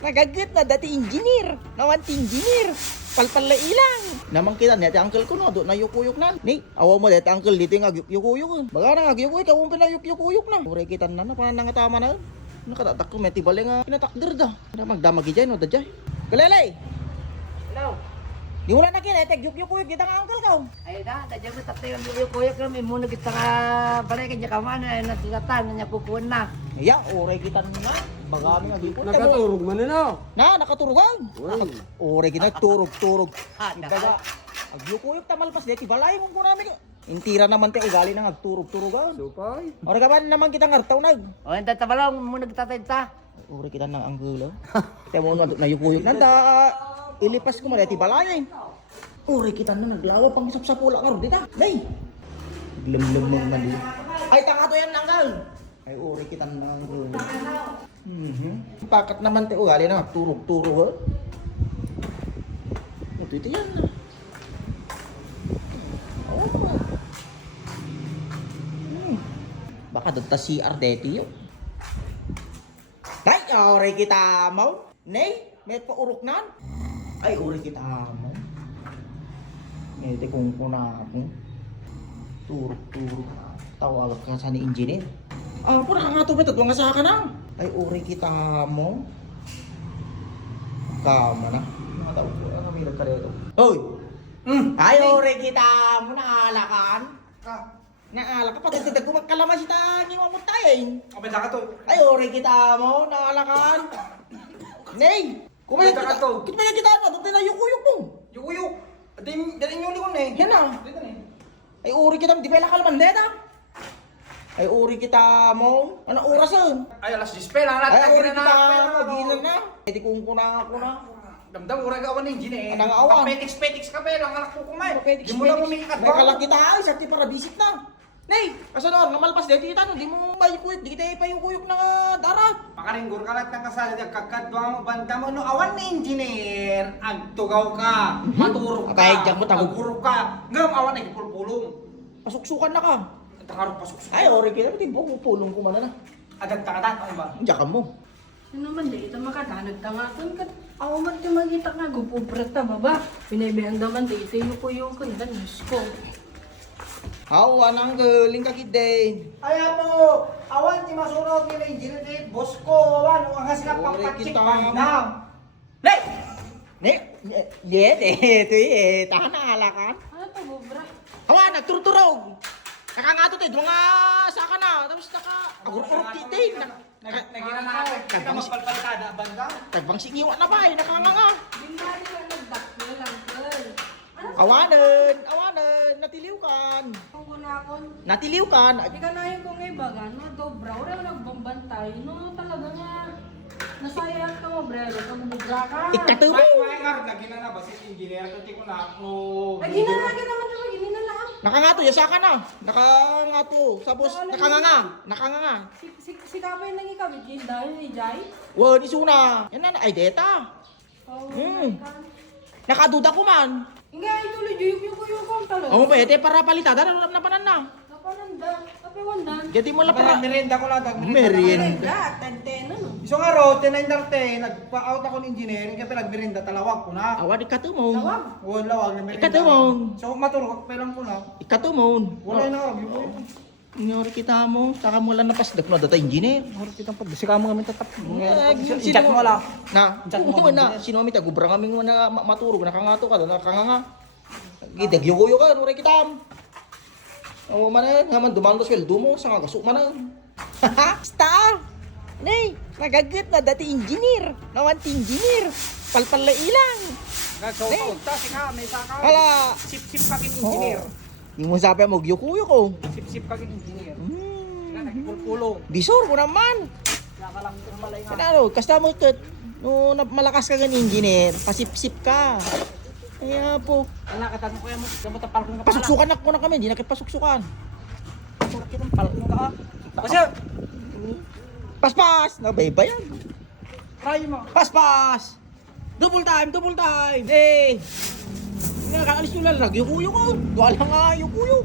nagagat na dati engineer. Nawanti engineer. Palpala ilang. Namang kita neti uncle ko no, do na yukuyuk na. Ni, awa mo deti uncle dito nga yukuyuk. Baga na nga yukuyuk, kawong pinayuk-yukuyuk na. Ure kita na panan nga tama na. Nakatatak ko meti bale nga pinatakder da. Magdamagi dyan no da dyan. Kalelay. Hello. Di wala na kineteg yuk-yukuyuk kita nga uncle ka. Ay da, dadya mo tatay yung kuya kami muna kita ka balik kanya kamana na tigatan na niya pupuan na. Iya, ure kita na. Baga nga di po. Nakaturog man na. Nakaturugan. Ure kita turog-turog. Baga agyukuyuk tamalpas deti balay mo ko namin. Intira naman te ugali nang agturog-turugan. Supay. Ore ka ba naman kita ngartaw na. O enta tabalaw muna kita ta. Uri kita ng anggulo. Kaya mo na yukuyuk nanda. Ilipas ko man deti balay. Uri kita na naglawa pang sapsapula nga ron dita. Day. Glem-glem mo man di. Ay tanga to yan anggal. Ay uri kita ng anggulo. Pakat naman te ugali na turog-turog. Ito yan na. Baka doon ta CR deti yun. Ay, ori kita mo. Nay, may paurok nan. Ay, ori kita mo. Ngete kung kuna mo. Turok-turok. Tawag ka sa ni engineer. Ah, pura nga to beto nga sa ka na. Ay, ori kita mo. Kama na. Mga tao ko, ano may nagkarito? Hoy! Ay, ori kita mo, naalakan. Naala ka, pati tidag ko magkalama si tangi mo tayo. Abay ka to. Ay, ori kita mo, naalakan. Nay! Kumaya Abay, kita to. Kitmaya kita mo, doon na yukuyuk mo. Yuyuk. Adi dali nyo likon eh. Yan na. Dito na eh. Ay, ori kita mo, di ba lakalman deta? Ay, ori kita mo. Anong oras yun? Ay alas 10 pa lang. Ay, ori kita mo, gilan na. Ay, di kung kuna ako na. Damdam ura gawan ni Jine. Anang awan. Petiks ka pa lang anak ko kumay. Pwede Di mo lang umikat. May kalakita ay, sakti para bisik na. Nay, kasunod, namalpas dito kita, no, di mo mayukuyuk, di kita ipayukuyuk na darat. Makaringgor ka lang ng kasal ng kakadwa mo banda mo no awan ni engineer agtugaw ka maturog ka Kapahig dyan mo, tagog. agurog ka ngam awan ay pulpulong Pasuksukan na ka. takarog pasok Ay, ori kita, pati pulong ko man na. agad takatan ano ba Diyan mo. Ano naman di ito makatanag tangaton ka. Ako man ito magita nga gupuprat ta baba. Pinaybayan naman di ito yung ko na news ko. Hawa nang galing ka kiday. ay po awan ti masurog ni engineer kay boss ko awan ang hasila pang Ori patsik kita. banda Nay! Nay! Yes, ito eh. Tahan na alakan. Ano to bubra? Hawa, nagturturog. Nakangato tayo, mga saka na. Tapos agururok kitay. nagina na kita magpalpalkada banda Tagbang singiwa na ba eh, nakanganga. Bingari ka nagdakil lang girl. Ano Awanan, natiliw kan. kung kunakon? Natiliw kan. Di ka na yung kung ibagan, no, dobra. Wala nagbambantay. No, talaga nga. Nasayang ka mo, bre. Bubra ka. Ikataw mo. may ngar nagina na ba si engineer kasi ko na no Ay, ginalagyan naman naman. Ginalaang. Nakangato, ya saka na. Nakangato. Tapos nakanganga. Nakanganga. Si Kamay nang ikabit yun dahil ni Jai. Wow, isuna. Yan na, ay deta. Oh, Hmm. my God. Nakaduda ko man. Hindi ay tuloy yung talaga. Amo ba, ete para palitada na panan na. Kapananda, kapiwandan. Jadi mo la para para. merienda ko lang Merienda. Tentena no. Isang araw, 10:09, nagpa-out ako ng engineering kaya nagmerienda talawag ko na. Awa, ikatumong. Tawag. Wala lawag na merienda. Ikatumong. So matulog pa lang ko na. Ikatumong. Wala na ako. Yung Ngori kita mo, saka mo lang napasdak na data engineer. Harap kitang pag kasi kamo kami tatap. Chat mo lang. Na, Chat mo mo na, sino mi tagubra kami mo na maturog nakangato ka, nakanganga. Gidagyugo ka, nuri kita. Oh, mana naman dumando sweldo mo sa gaso man. Star. Nay, nagagat na dati engineer, nawanti engineer. Palpala ilang. Nagkaupaw ta si ka may saka. Hala, Sip-sip ka kin engineer. di mo sabi mo gyukuyo ko. Sip-sip ka kin engineer. Hmm. Nagpulpulong. Bisor ko naman. Naka lang itong malay nga. Ano, kasta mo ito, no, malakas ka gan engineer, pasip-sip ka. Kaya po, Wala ka tanong ko yan mo. Gamot ang palkong ka pala. pasuksukan na ko na kami, hindi na kita pasuksukan. Sakit ang palkong ka. Kasi, Paspas! Nabaybayan. try mo. Paspas! Double time, double time! Eh! Nga, kaalis nyo lang, nagyukuyo ko. Duwala nga, yukuyo.